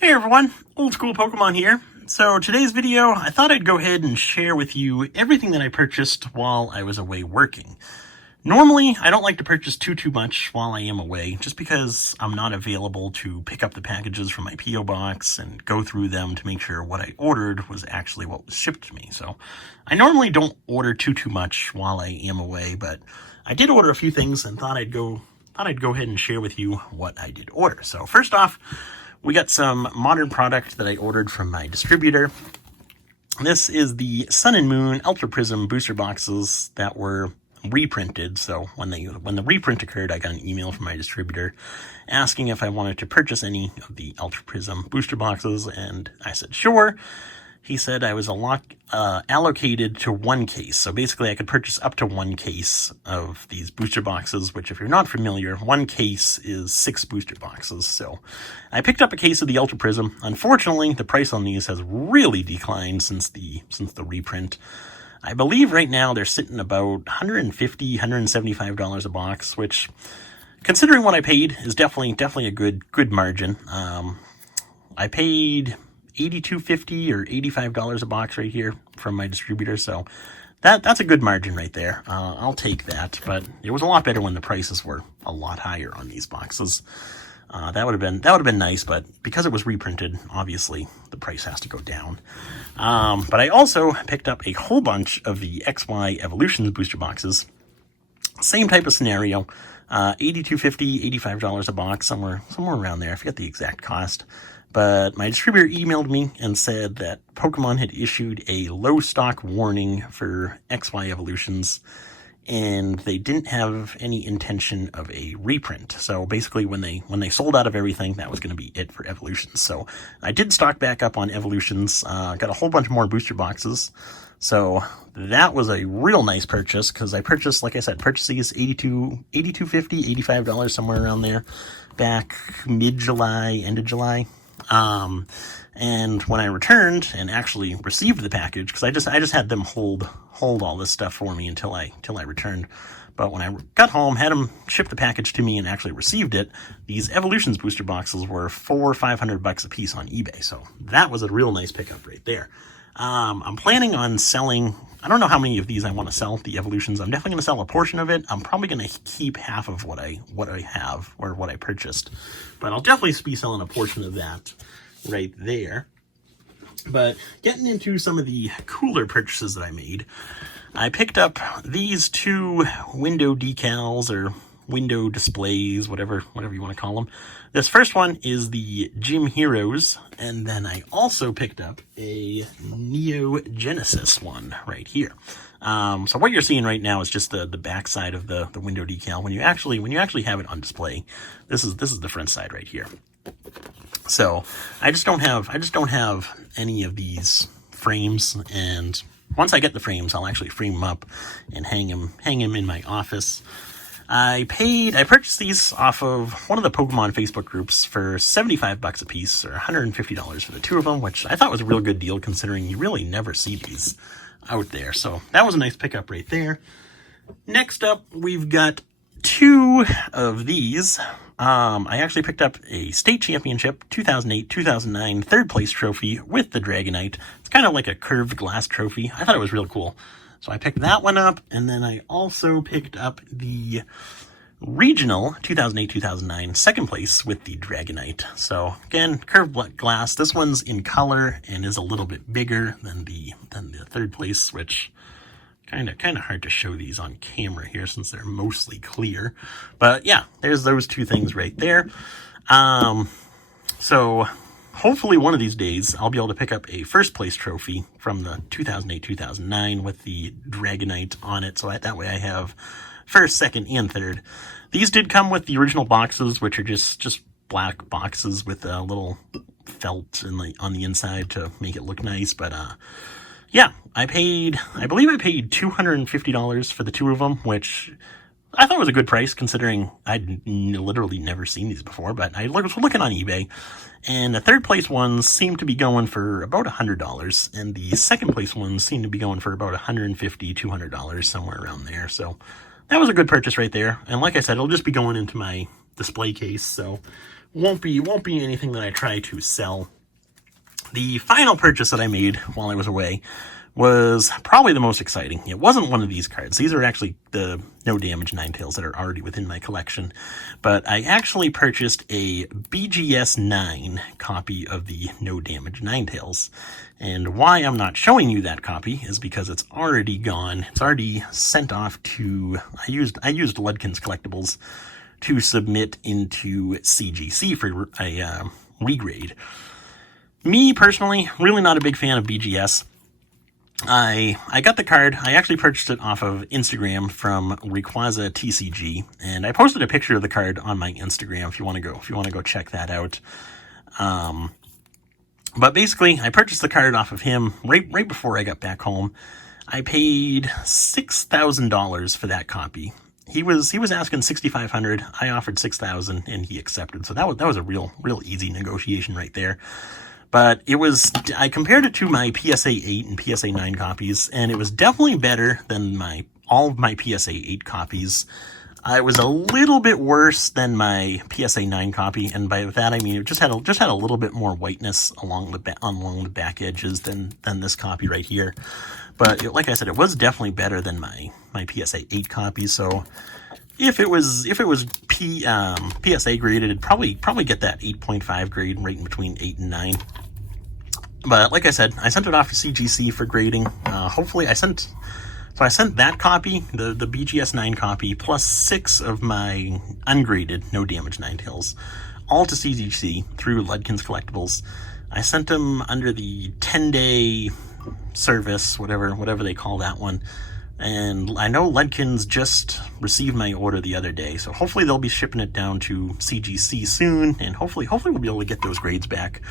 Hey everyone, Old School Pokemon here. So today's video, I thought I'd go ahead and share with you everything that I purchased while I was away working. Normally, I don't like to purchase too much while I am away, just because I'm not available to pick up the packages from my P.O. box and go through them to make sure what I ordered was actually what was shipped to me. So I normally don't order too much while I am away, but I did order a few things and thought I'd go ahead and share with you what I did order. So first off, we got some modern product that I ordered from my distributor. This is the Sun and Moon Ultra Prism booster boxes that were reprinted. So when the reprint occurred, I got an email from my distributor asking if I wanted to purchase any of the Ultra Prism booster boxes, and I said sure. He said I was allocated to one case. So basically I could purchase up to one case of these booster boxes, which if you're not familiar, one case is 6 booster boxes. So I picked up a case of the Ultra Prism. Unfortunately, the price on these has really declined since the reprint. I believe right now they're sitting about $150, $175 a box, which, considering what I paid, is definitely a good margin. I paid $82.50 or $85 a box right here from my distributor, so that's a good margin right there. I'll take that, but it was a lot better when the prices were a lot higher on these boxes. That would have been nice, but because it was reprinted, obviously the price has to go down. But I also picked up a whole bunch of the XY Evolutions booster boxes. Same type of scenario. $82.50, $85 a box, somewhere around there. I forget the exact cost. But my distributor emailed me and said that Pokemon had issued a low stock warning for XY Evolutions, and they didn't have any intention of a reprint. So basically when they sold out of everything, that was going to be it for Evolutions. So I did stock back up on Evolutions, got a whole bunch more booster boxes. So that was a real nice purchase, because I purchased, like I said, these $82.50, $85, somewhere around there, back mid-July, end of July. And when I returned and actually received the package, because I just had them hold all this stuff for me until I returned. But when I got home, had them ship the package to me and actually received it, these Evolutions booster boxes were $400 or $500 a piece on eBay. So that was a real nice pickup right there. I'm planning on selling, I don't know how many of these I want to sell, the Evolutions. I'm definitely going to sell a portion of it. I'm probably going to keep half of what I have, or what I purchased. But I'll definitely be selling a portion of that right there. But getting into some of the cooler purchases that I made, I picked up these 2 window decals, or window displays, whatever you want to call them. This first one is the Gym Heroes, and then I also picked up a Neo Genesis one right here. So what you're seeing right now is just the back side of the window decal. When you actually have it on display, this is the front side right here. So I just don't have any of these frames, and once I get the frames, I'll actually frame them up and hang them in my office. I purchased these off of one of the Pokemon Facebook groups for $75 a piece, or $150 for the 2 of them, which I thought was a real good deal considering you really never see these out there. So that was a nice pickup right there. Next up, we've got 2 of these. I actually picked up a state championship 2008-2009 third place trophy with the Dragonite. It's kind of like a curved glass trophy. I thought it was real cool. So I picked that one up, and then I also picked up the regional 2008-2009 second place with the Dragonite. So again, curved glass. This one's in color and is a little bit bigger than the third place, which kind of hard to show these on camera here since they're mostly clear. But yeah, there's those 2 things right there. So hopefully one of these days I'll be able to pick up a first place trophy from the 2008-2009 with the Dragonite on it. So that way I have first, second, and third. These did come with the original boxes, which are just black boxes with a little felt on the inside to make it look nice. But yeah, I believe I paid $250 for the 2 of them, which I thought was a good price considering I'd literally never seen these before. But I was looking on eBay, and the third place ones seemed to be going for about $100, and the second place ones seemed to be going for about $150, $200, somewhere around there. So that was a good purchase right there. And like I said, it'll just be going into my display case. So won't be anything that I try to sell. The final purchase that I made while I was away was probably the most exciting. It wasn't one of these cards. These are actually the No Damage Ninetales that are already within my collection. But I actually purchased a BGS 9 copy of the No Damage Ninetales. And why I'm not showing you that copy is because it's already gone. It's already sent off to... I used Ludkin's Collectibles to submit into CGC for a regrade. Me, personally, really not a big fan of BGS. I got the card. I actually purchased it off of Instagram from Rayquaza TCG, and I posted a picture of the card on my Instagram if you want to go check that out. But basically, I purchased the card off of him right before I got back home. I paid $6,000 for that copy. He was asking $6,500. I offered $6,000, and he accepted. So that was a real easy negotiation right there. But I compared it to my PSA 8 and PSA 9 copies, and it was definitely better than all of my PSA 8 copies. It was a little bit worse than my PSA 9 copy, and by that I mean it just had a little bit more whiteness along the back edges than this copy right here. But like I said, it was definitely better than my PSA 8 copy. So if it was PSA graded, it'd probably get that 8.5 grade, right in between 8 and 9. But like I said, I sent it off to CGC for grading. Hopefully I sent that copy, the BGS 9 copy, plus 6 of my ungraded No Damage Ninetales, all to CGC through Ludkin's Collectibles. I sent them under the 10-day service, whatever they call that one. And I know Ludkin's just received my order the other day, so hopefully they'll be shipping it down to CGC soon, and hopefully we'll be able to get those grades back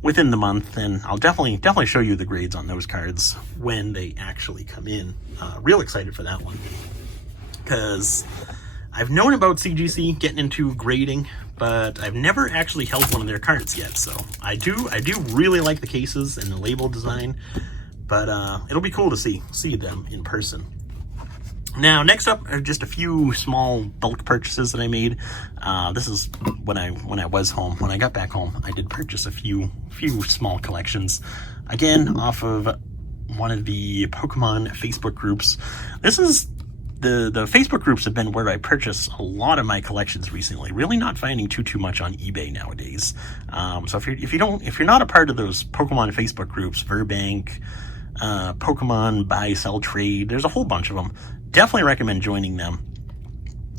within the month, and I'll definitely show you the grades on those cards when they actually come in. Real excited for that one, because I've known about CGC getting into grading, but I've never actually held one of their cards yet. So I do really like the cases and the label design, but it'll be cool to see them in person. Now, next up are just a few small bulk purchases that I made. This is when I was home. When I got back home, I did purchase a few small collections. Again, off of one of the Pokemon Facebook groups. This is the Facebook groups have been where I purchase a lot of my collections recently. Really not finding too much on eBay nowadays. So if you're not a part of those Pokemon Facebook groups, Verbank, Pokemon Buy, Sell, Trade, there's a whole bunch of them. Definitely recommend joining them,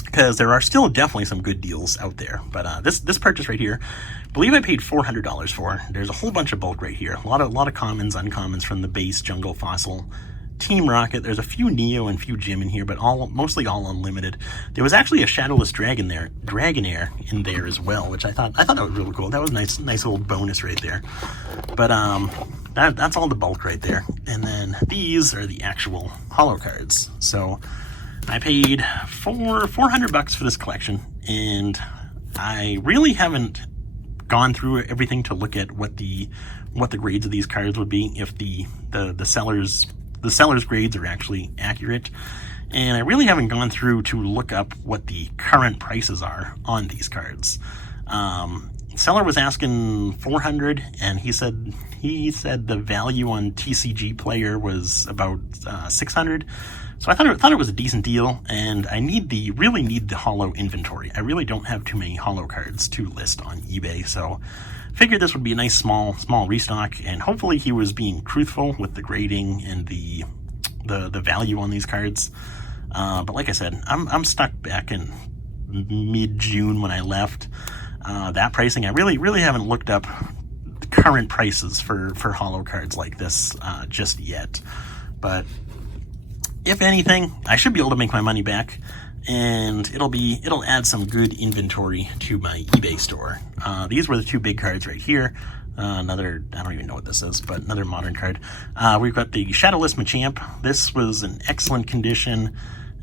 because there are still definitely some good deals out there. But this purchase right here, I believe I paid $400 for. There's a whole bunch of bulk right here. A lot of commons, uncommons from the base, Jungle, Fossil, Team Rocket. There's a few Neo and few Gym in here, but mostly all unlimited. There was actually a Shadowless Dragonair in there as well, which I thought that was really cool. That was nice little bonus right there. But that's all the bulk right there. And then these are the actual holo cards. So I paid $400 for this collection, and I really haven't gone through everything to look at what the grades of these cards would be if the seller's grades are actually accurate. And I really haven't gone through to look up what the current prices are on these cards. Seller was asking $400, and he said the value on TCG Player was about $600. So I thought it was a decent deal, and I really need the holo inventory. I really don't have too many holo cards to list on eBay, so figured this would be a nice small restock, and hopefully he was being truthful with the grading and the value on these cards. But like I said, I'm stuck back in mid-June when I left. That pricing, I really haven't looked up the current prices for holo cards like this just yet. But if anything, I should be able to make my money back, and it'll add some good inventory to my eBay store. These were the two big cards right here. Another, I don't even know what this is, but another modern card. We've got the Shadowless Machamp. This was in excellent condition,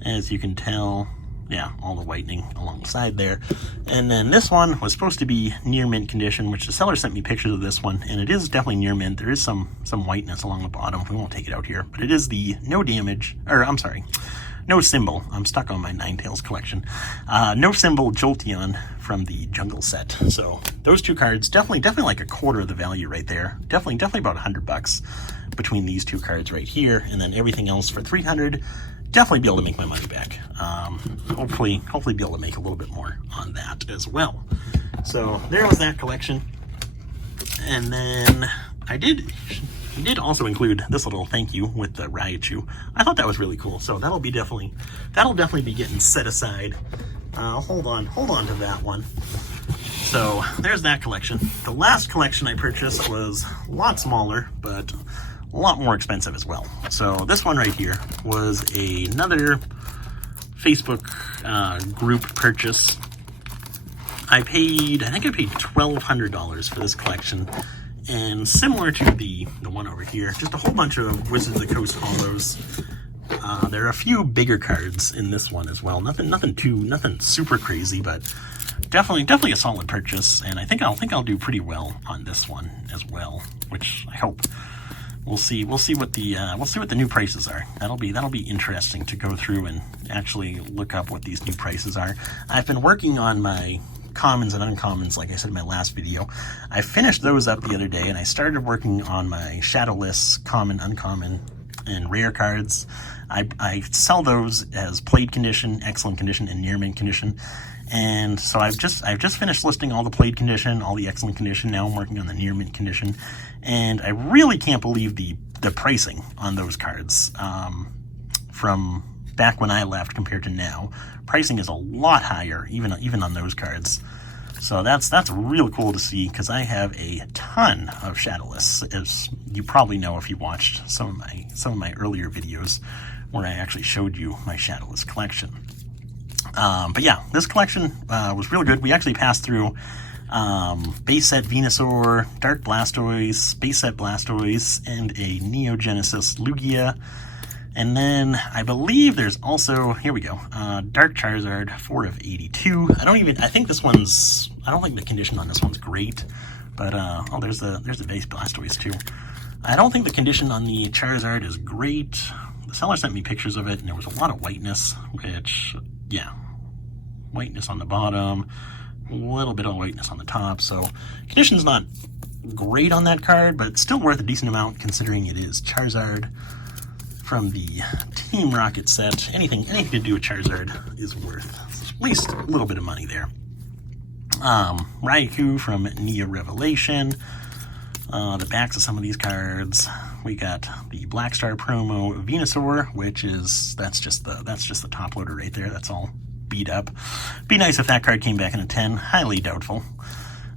as you can tell. Yeah, all the whitening alongside there. And then this one was supposed to be near mint condition, which the seller sent me pictures of this one, and it is definitely near mint. There is some whiteness along the bottom. We won't take it out here, but it is the No Symbol. I'm stuck on my Ninetales collection. No Symbol Jolteon from the Jungle set. So those two cards, definitely like a quarter of the value right there. Definitely about $100 between these two cards right here, and then everything else for $300. Definitely be able to make my money back. Hopefully be able to make a little bit more on that as well. So there was that collection. And then I did also include this little thank you with the Raichu. I thought that was really cool. So that'll definitely be getting set aside. Hold on to that one. So there's that collection. The last collection I purchased was a lot smaller, but a lot more expensive as well. So this one right here was another Facebook group purchase. I think I paid $1,200 for this collection, and similar to the one over here, just a whole bunch of Wizards of the Coast Hollows. There are a few bigger cards in this one as well. Nothing super crazy, but definitely a solid purchase. And I think I'll do pretty well on this one as well, which I hope. We'll see what the new prices are. That'll be interesting to go through and actually look up what these new prices are. I've been working on my commons and uncommons, like I said in my last video. I finished those up the other day, and I started working on my shadowless common, uncommon, and rare cards. I sell those as played condition, excellent condition, and near mint condition. And so I've just finished listing all the played condition, all the excellent condition. Now I'm working on the near mint condition, and I really can't believe the pricing on those cards from back when I left compared to now. Pricing is a lot higher, even on those cards. So that's real cool to see, because I have a ton of shadowless, as you probably know if you watched some of my earlier videos where I actually showed you my shadowless collection. But yeah, this collection was really good. We actually passed through base set Venusaur, Dark Blastoise, base set Blastoise, and a Neo Genesis Lugia. And then I believe there's also, here we go, Dark Charizard, 4 of 82. I don't think the condition on this one's great, but, oh, there's the base Blastoise too. I don't think the condition on the Charizard is great. The seller sent me pictures of it, and there was a lot of whiteness, which, yeah, whiteness on the bottom, a little bit of whiteness on the top, so condition's not great on that card, but still worth a decent amount considering it is Charizard from the Team Rocket set. Anything to do with Charizard is worth at least a little bit of money there. Raikou from Nia Revelation. The backs of some of these cards. We got the Black Star promo Venusaur, which is that's just the top loader right there. That's all beat up. Be nice if that card came back in a 10. Highly doubtful.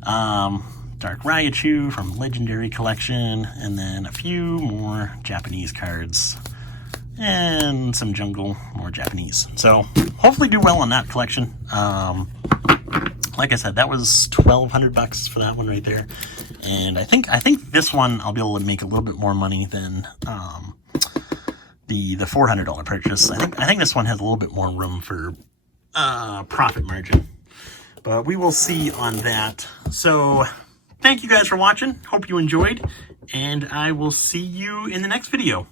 Dark Raichu from Legendary Collection, and then a few more Japanese cards. And some jungle, more Japanese. So hopefully do well on that collection. Like I said, that was $1,200 for that one right there. And I think this one I'll be able to make a little bit more money than the $400 purchase. I think this one has a little bit more room for profit margin. But we will see on that. So thank you guys for watching. Hope you enjoyed, and I will see you in the next video.